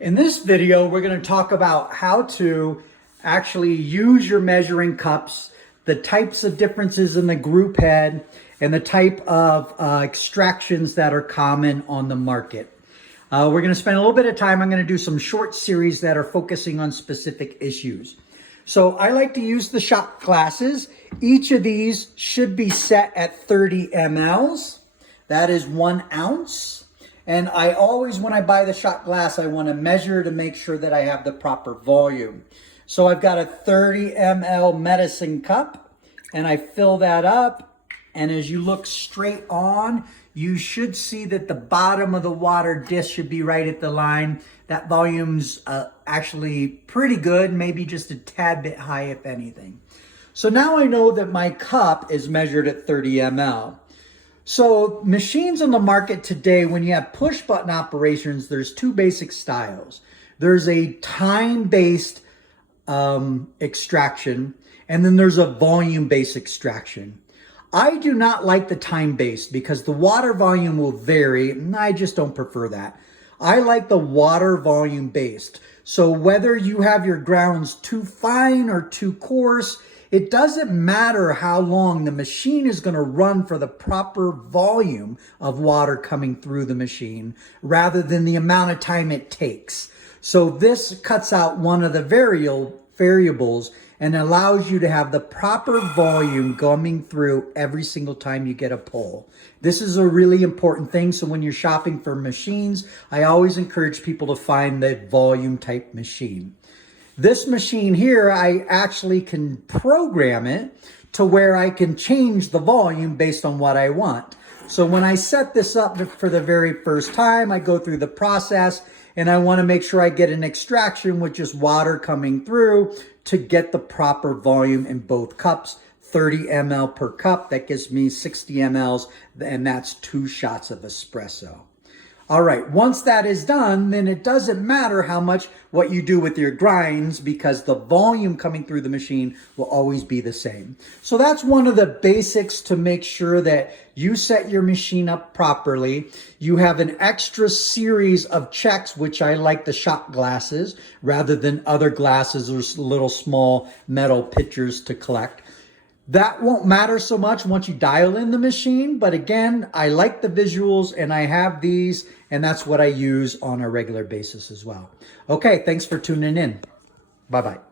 In this video, we're going to talk about how to actually use your measuring cups, the types of differences in the group head, and the type of extractions that are common on the market. We're going to spend a little bit of time. I'm going to do some short series that are focusing on specific issues. So I like to use the shot glasses. Each of these should be set at 30 mLs. That is 1 ounce. And I always, when I buy the shot glass, I want to measure to make sure that I have the proper volume. So I've got a 30 ml medicine cup, and I fill that up. And as you look straight on, you should see that the bottom of the water disc should be right at the line. That volume's actually pretty good, maybe just a tad bit high if anything. So now I know that my cup is measured at 30 ml. So machines on the market today, when you have push button operations, there's two basic styles. There's a time-based extraction, and then there's a volume-based extraction. I do not like the time-based because the water volume will vary, and I just don't prefer that. I like the water volume-based. So whether you have your grounds too fine or too coarse, it doesn't matter how long the machine is going to run for the proper volume of water coming through the machine rather than the amount of time it takes. So this cuts out one of the variables and allows you to have the proper volume coming through every single time you get a pull. This is a really important thing. So when you're shopping for machines, I always encourage people to find the volume type machine. This machine here, I actually can program it to where I can change the volume based on what I want. So when I set this up for the very first time, I go through the process and I want to make sure I get an extraction with just water coming through to get the proper volume in both cups. 30 ml per cup, that gives me 60 mLs, and that's 2 shots of espresso. All right, once that is done, then it doesn't matter how much what you do with your grinds because the volume coming through the machine will always be the same. So that's one of the basics to make sure that you set your machine up properly. You have an extra series of checks, which I like the shot glasses rather than other glasses or little small metal pitchers to collect. That won't matter so much once you dial in the machine, but again, I like the visuals and I have these, and that's what I use on a regular basis as well. Okay, thanks for tuning in. Bye-bye.